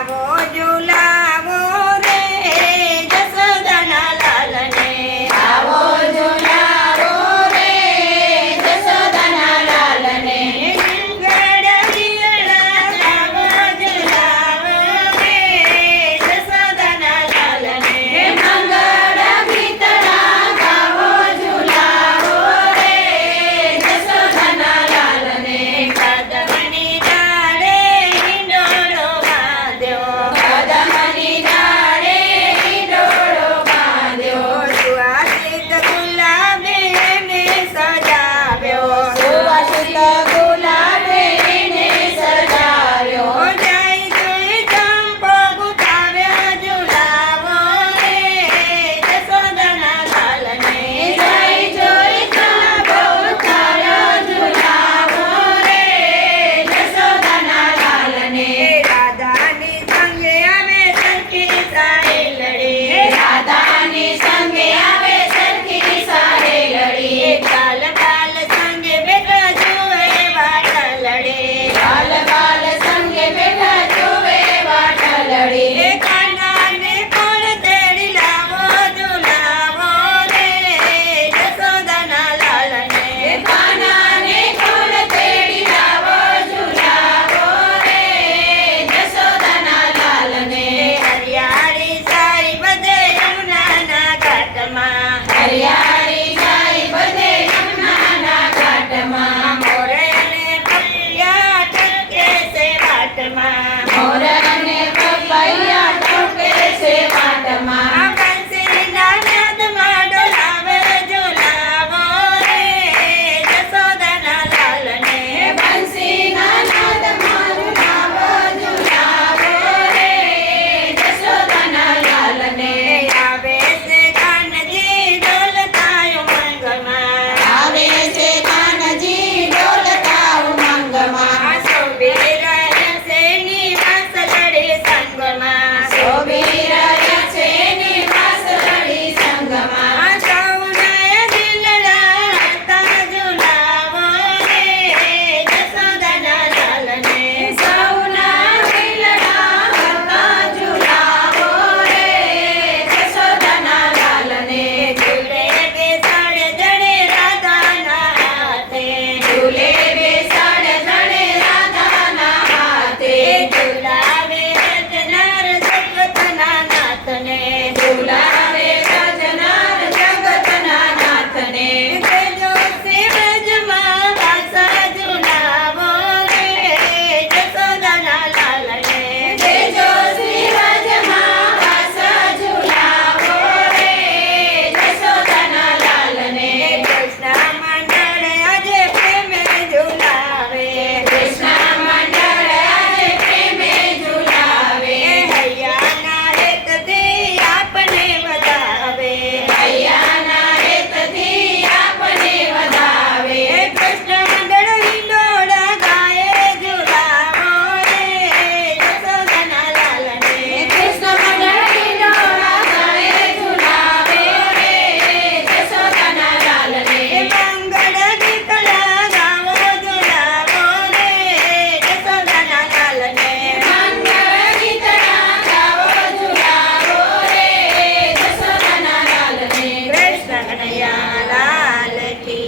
যাব